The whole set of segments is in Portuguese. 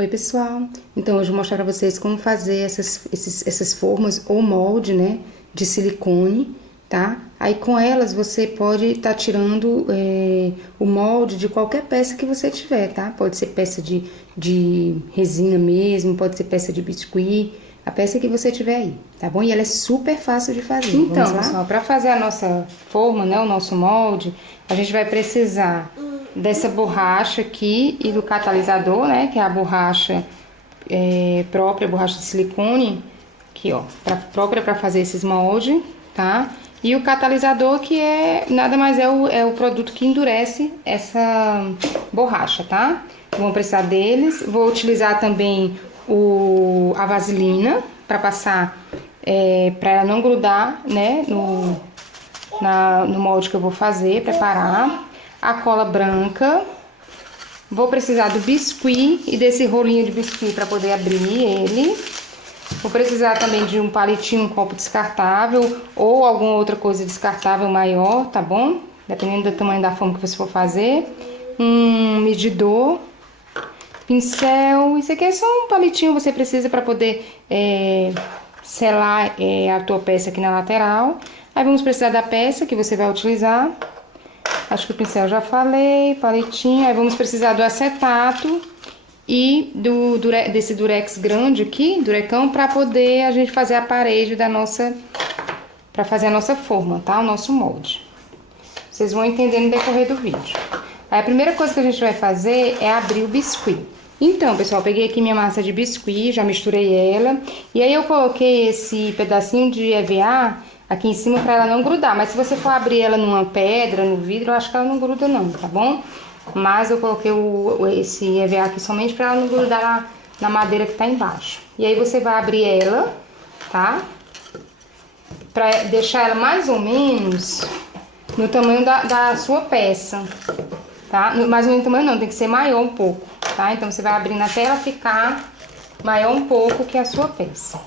Oi pessoal, então hoje eu vou mostrar para vocês como fazer essas formas ou molde, né, de silicone, tá? Aí com elas você pode estar tirando o molde de qualquer peça que você tiver, tá? Pode ser peça de resina mesmo, pode ser peça de biscuit, a peça que você tiver aí, tá bom? E ela é super fácil de fazer. Então, pessoal, para fazer a nossa forma, né, o nosso molde, a gente vai precisar dessa borracha aqui e do catalisador, né, que é a borracha própria, borracha de silicone, aqui ó, própria para fazer esses moldes, tá? E o catalisador que nada mais é o produto que endurece essa borracha, tá? Vamos precisar deles. Vou utilizar também a vaselina para passar, para ela não grudar, né, no molde que eu vou fazer, preparar. A cola branca, vou precisar do biscuit e desse rolinho de biscuit para poder abrir ele. Vou precisar também de um palitinho, um copo descartável ou alguma outra coisa descartável maior, tá bom? Dependendo do tamanho da forma que você for fazer. Um medidor, pincel, isso aqui é só um palitinho que você precisa para poder selar a tua peça aqui na lateral. Aí vamos precisar da peça que você vai utilizar. Acho que o pincel já falei, palitinho. Aí vamos precisar do acetato e desse durex grande aqui, durecão, para poder a gente fazer a parede para fazer a nossa forma, tá? O nosso molde. Vocês vão entender no decorrer do vídeo. Aí a primeira coisa que a gente vai fazer é abrir o biscuit. Então, pessoal, peguei aqui minha massa de biscuit, já misturei ela. E aí eu coloquei esse pedacinho de EVA aqui em cima pra ela não grudar. Mas se você for abrir ela numa pedra, no vidro, eu acho que ela não gruda não, tá bom? Mas eu coloquei esse EVA aqui somente pra ela não grudar na madeira que tá embaixo. E aí você vai abrir ela, tá? Pra deixar ela mais ou menos no tamanho da sua peça, tá? Mais ou menos no tamanho não, tem que ser maior um pouco, tá? Então você vai abrindo até ela ficar maior um pouco que a sua peça.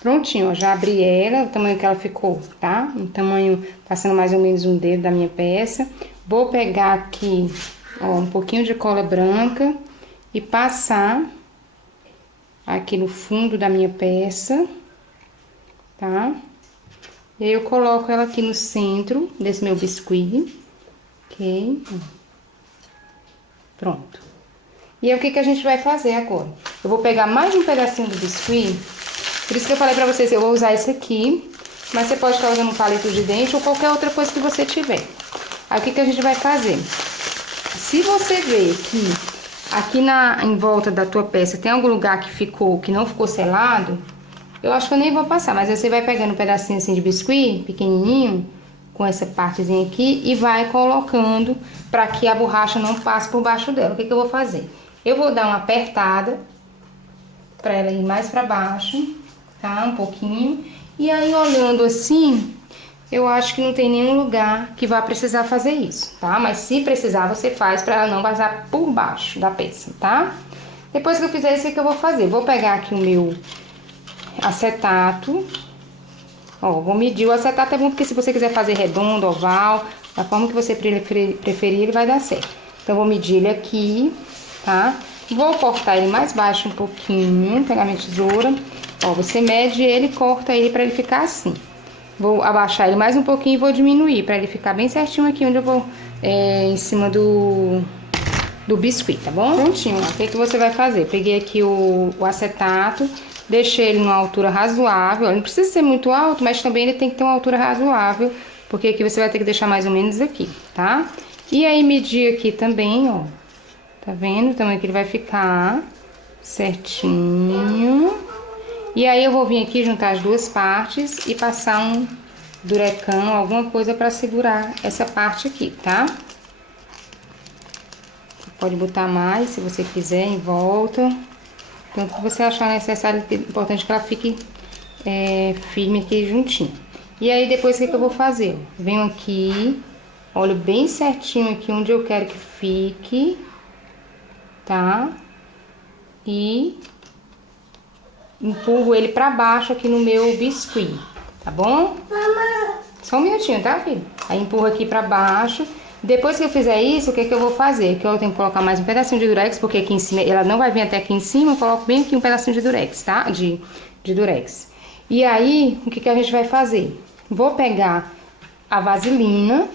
Prontinho, ó, já abri ela, o tamanho que ela ficou, tá? Um tamanho, passando mais ou menos um dedo da minha peça. Vou pegar aqui, ó, um pouquinho de cola branca e passar aqui no fundo da minha peça, tá? E aí eu coloco ela aqui no centro desse meu biscuit, ok? Pronto. E aí o que a gente vai fazer agora? Eu vou pegar mais um pedacinho do biscuit. Por isso que eu falei pra vocês, eu vou usar esse aqui, mas você pode estar usando um palito de dente ou qualquer outra coisa que você tiver. Aí o que a gente vai fazer? Se você ver que aqui em volta da tua peça tem algum lugar que não ficou selado, eu acho que eu nem vou passar, mas você vai pegando um pedacinho assim de biscuit, pequenininho, com essa partezinha aqui, e vai colocando pra que a borracha não passe por baixo dela. O que eu vou fazer? Eu vou dar uma apertada pra ela ir mais pra baixo, tá? Um pouquinho. E aí, olhando assim, eu acho que não tem nenhum lugar que vá precisar fazer isso, tá? Mas se precisar, você faz pra ela não vazar por baixo da peça, tá? Depois que eu fizer isso, o que eu vou fazer? Vou pegar aqui o meu acetato. Ó, vou medir. O acetato é bom porque se você quiser fazer redondo, oval, da forma que você preferir, ele vai dar certo. Então, vou medir ele aqui, tá? Vou cortar ele mais baixo um pouquinho, pegar minha tesoura. Ó, você mede ele e corta ele pra ele ficar assim. Vou abaixar ele mais um pouquinho e vou diminuir pra ele ficar bem certinho aqui onde eu vou, em cima do biscuit, tá bom? Prontinho, ó. O que você vai fazer? Peguei aqui o acetato, deixei ele numa altura razoável. Ele não precisa ser muito alto, mas também ele tem que ter uma altura razoável, porque aqui você vai ter que deixar mais ou menos aqui, tá? E aí medir aqui também, ó. Tá vendo? O tamanho que ele vai ficar certinho. E aí eu vou vir aqui juntar as duas partes e passar um durecão, alguma coisa pra segurar essa parte aqui, tá? Você pode botar mais se você quiser em volta. Tanto que você achar necessário, é importante que ela fique firme aqui juntinho. E aí depois o que eu vou fazer? Venho aqui, olho bem certinho aqui onde eu quero que fique, tá? E empurro ele pra baixo aqui no meu biscuit, tá bom? Só um minutinho, tá, filho? Aí empurra aqui pra baixo. Depois que eu fizer isso, o que eu vou fazer? Que eu tenho que colocar mais um pedacinho de durex, porque aqui em cima, ela não vai vir até aqui em cima, eu coloco bem aqui um pedacinho de durex, tá? De durex. E aí, o que a gente vai fazer? Vou pegar a vaselina,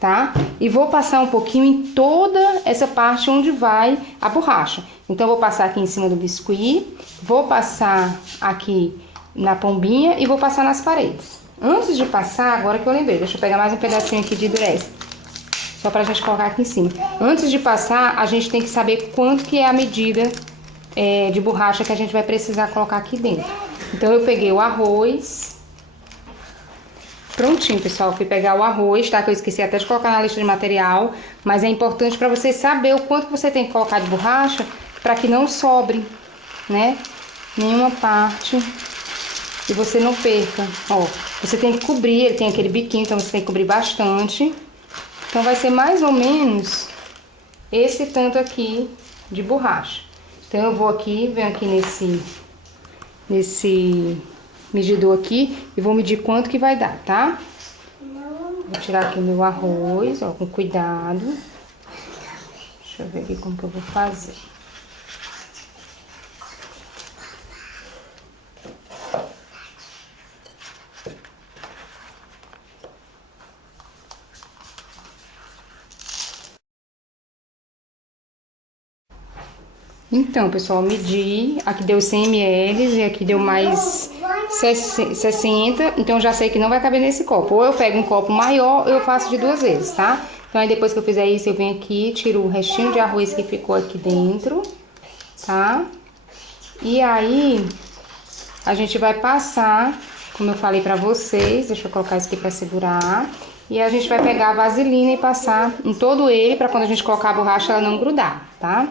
tá? E vou passar um pouquinho em toda essa parte onde vai a borracha. Então, eu vou passar aqui em cima do biscuit, vou passar aqui na pombinha e vou passar nas paredes. Antes de passar, agora que eu lembrei, deixa eu pegar mais um pedacinho aqui de durex. Só pra gente colocar aqui em cima. Antes de passar, a gente tem que saber quanto que é a medida de borracha que a gente vai precisar colocar aqui dentro. Então, eu peguei o arroz. Prontinho, pessoal. Fui pegar o arroz, tá? Que eu esqueci até de colocar na lista de material. Mas é importante pra você saber o quanto que você tem que colocar de borracha pra que não sobre, né? Nenhuma parte. E você não perca. Ó, você tem que cobrir, ele tem aquele biquinho, então você tem que cobrir bastante. Então, vai ser mais ou menos esse tanto aqui de borracha. Então, eu vou aqui, venho aqui nesse medidor aqui e vou medir quanto que vai dar, tá? Vou tirar aqui o meu arroz, ó, com cuidado. Deixa eu ver aqui como que eu vou fazer. Então, pessoal, medi, aqui deu 100 ml e aqui deu mais 60, então já sei que não vai caber nesse copo. Ou eu pego um copo maior ou eu faço de 2 vezes, tá? Então, aí depois que eu fizer isso, eu venho aqui, tiro o restinho de arroz que ficou aqui dentro, tá? E aí, a gente vai passar, como eu falei pra vocês, deixa eu colocar isso aqui pra segurar. E a gente vai pegar a vaselina e passar em todo ele, pra quando a gente colocar a borracha, ela não grudar, tá?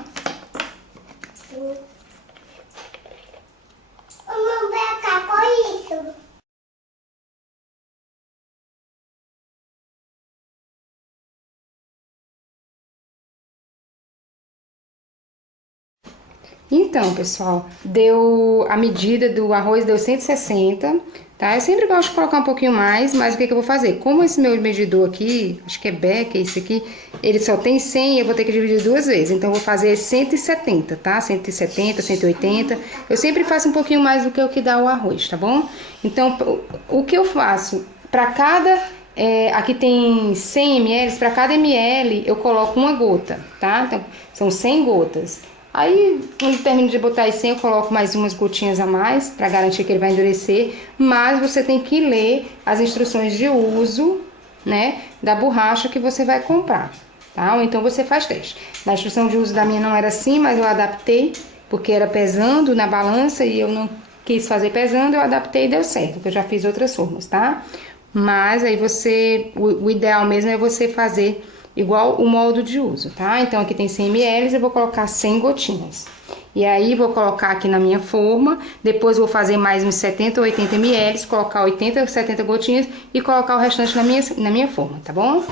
Então, pessoal, deu a medida do arroz deu 160, tá? Eu sempre gosto de colocar um pouquinho mais, mas o que eu vou fazer? Como esse meu medidor aqui, acho que é Beck, esse aqui, ele só tem 100, eu vou ter que dividir 2 vezes. Então, eu vou fazer 170, tá? 170, 180. Eu sempre faço um pouquinho mais do que o que dá o arroz, tá bom? Então, o que eu faço? Para cada... aqui tem 100 ml, para cada ml eu coloco uma gota, tá? Então, são 100 gotas. Aí, quando eu termino de botar as 100, eu coloco mais umas gotinhas a mais, para garantir que ele vai endurecer. Mas você tem que ler as instruções de uso, né, da borracha que você vai comprar, tá? Ou então você faz teste. Na instrução de uso da minha não era assim, mas eu adaptei, porque era pesando na balança e eu não quis fazer pesando, eu adaptei e deu certo, porque eu já fiz outras formas, tá? Mas aí o ideal mesmo é você fazer igual o molde de uso, tá? Então, aqui tem 100 ml, eu vou colocar 100 gotinhas. E aí, vou colocar aqui na minha forma, depois vou fazer mais uns 70 ou 80 ml, colocar 80 ou 70 gotinhas e colocar o restante na minha forma, tá bom?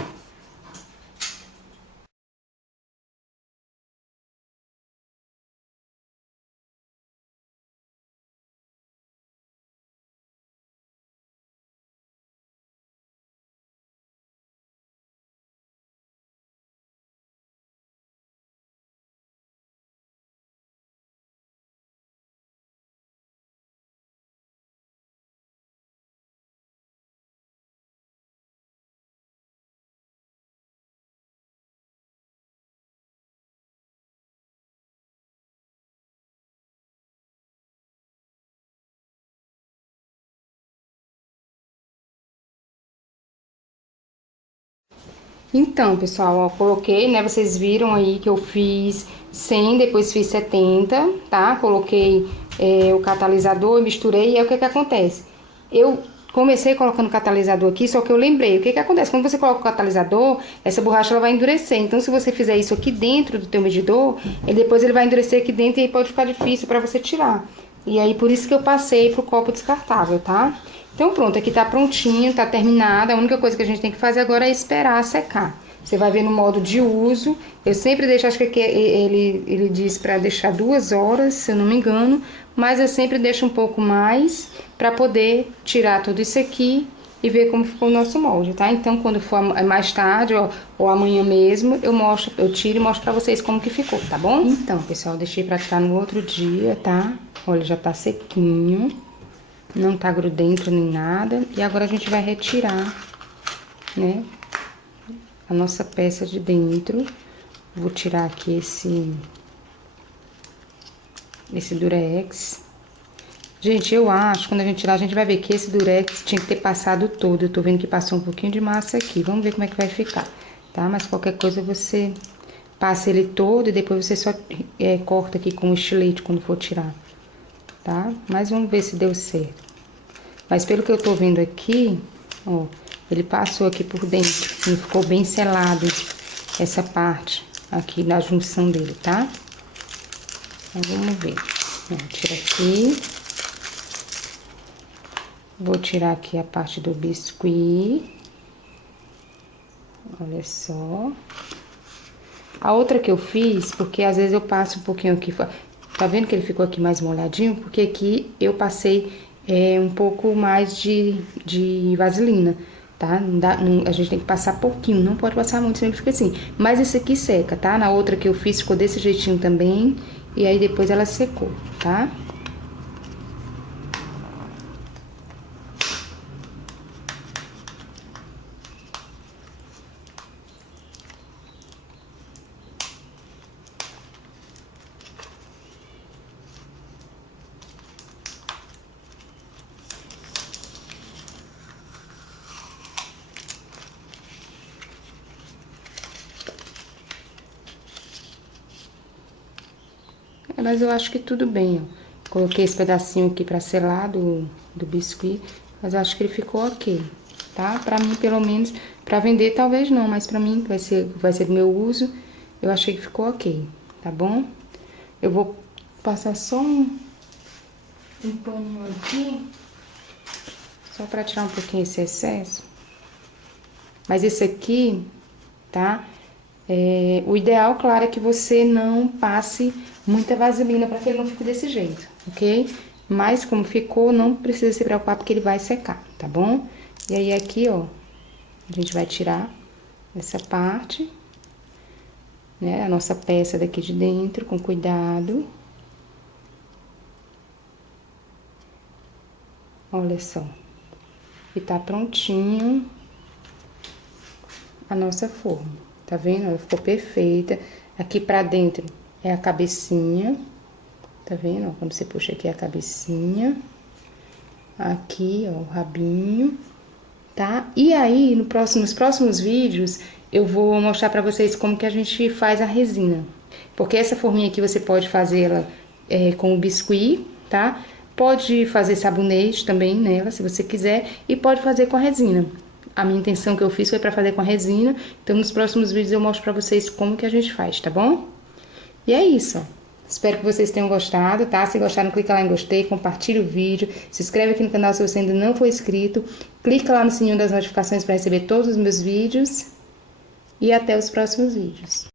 Então, pessoal, ó, coloquei, né, vocês viram aí que eu fiz 100, depois fiz 70, tá? Coloquei o catalisador, misturei, e aí o que que acontece? Eu comecei colocando o catalisador aqui, só que eu lembrei, o que que acontece? Quando você coloca o catalisador, essa borracha ela vai endurecer, então se você fizer isso aqui dentro do teu medidor, depois ele vai endurecer aqui dentro e aí pode ficar difícil pra você tirar. E aí, por isso que eu passei pro copo descartável, tá? Então, pronto, aqui tá prontinho, tá terminado. A única coisa que a gente tem que fazer agora é esperar secar. Você vai ver no modo de uso. Eu sempre deixo, acho que aqui ele diz pra deixar 2 horas, se eu não me engano. Mas eu sempre deixo um pouco mais pra poder tirar tudo isso aqui e ver como ficou o nosso molde, tá? Então, quando for mais tarde ou amanhã mesmo, eu tiro e mostro pra vocês como que ficou, tá bom? Então, pessoal, deixei pra tirar no outro dia, tá? Olha, já tá sequinho, não tá grudento nem nada. E agora a gente vai retirar, né, a nossa peça de dentro. Vou tirar aqui esse durex. Gente, eu acho, quando a gente tirar, a gente vai ver que esse durex tinha que ter passado todo. Eu tô vendo que passou um pouquinho de massa aqui. Vamos ver como é que vai ficar, tá? Mas qualquer coisa você passa ele todo e depois você só corta aqui com o estilete quando for tirar, tá? Mas vamos ver se deu certo. Mas pelo que eu tô vendo aqui, ó, ele passou aqui por dentro e ficou bem selado essa parte aqui na junção dele, tá? Então, vamos ver. Ó, tira aqui. Vou tirar aqui a parte do biscuit. Olha só. A outra que eu fiz, porque às vezes eu passo um pouquinho aqui. Tá vendo que ele ficou aqui mais molhadinho? Porque aqui eu passei um pouco mais de vaselina, tá? A gente tem que passar pouquinho, não pode passar muito, senão ele fica assim. Mas esse aqui seca, tá? Na outra que eu fiz ficou desse jeitinho também. E aí depois ela secou, tá? Mas eu acho que tudo bem, ó. Coloquei esse pedacinho aqui pra selar do biscuit, mas eu acho que ele ficou ok, tá? Pra mim, pelo menos, pra vender talvez não, mas pra mim, que vai ser do meu uso, eu achei que ficou ok, tá bom? Eu vou passar só um paninho aqui, só pra tirar um pouquinho esse excesso. Mas esse aqui, tá? O ideal, claro, é que você não passe muita vaselina para que ele não fique desse jeito, ok? Mas como ficou, não precisa se preocupar porque ele vai secar, tá bom? E aí aqui, ó, a gente vai tirar essa parte, né? A nossa peça daqui de dentro, com cuidado. Olha só. E tá prontinho a nossa forma. Tá vendo? Ela ficou perfeita. Aqui pra dentro é a cabecinha. Tá vendo? Quando você puxa aqui é a cabecinha. Aqui, ó, o rabinho. Tá? E aí, nos próximos vídeos, eu vou mostrar pra vocês como que a gente faz a resina. Porque essa forminha aqui você pode fazer ela com o biscuit, tá? Pode fazer sabonete também nela, se você quiser. E pode fazer com a resina. A minha intenção que eu fiz foi pra fazer com a resina. Então, nos próximos vídeos eu mostro pra vocês como que a gente faz, tá bom? E é isso, ó. Espero que vocês tenham gostado, tá? Se gostaram, clica lá em gostei, compartilha o vídeo. Se inscreve aqui no canal se você ainda não for inscrito. Clica lá no sininho das notificações pra receber todos os meus vídeos. E até os próximos vídeos.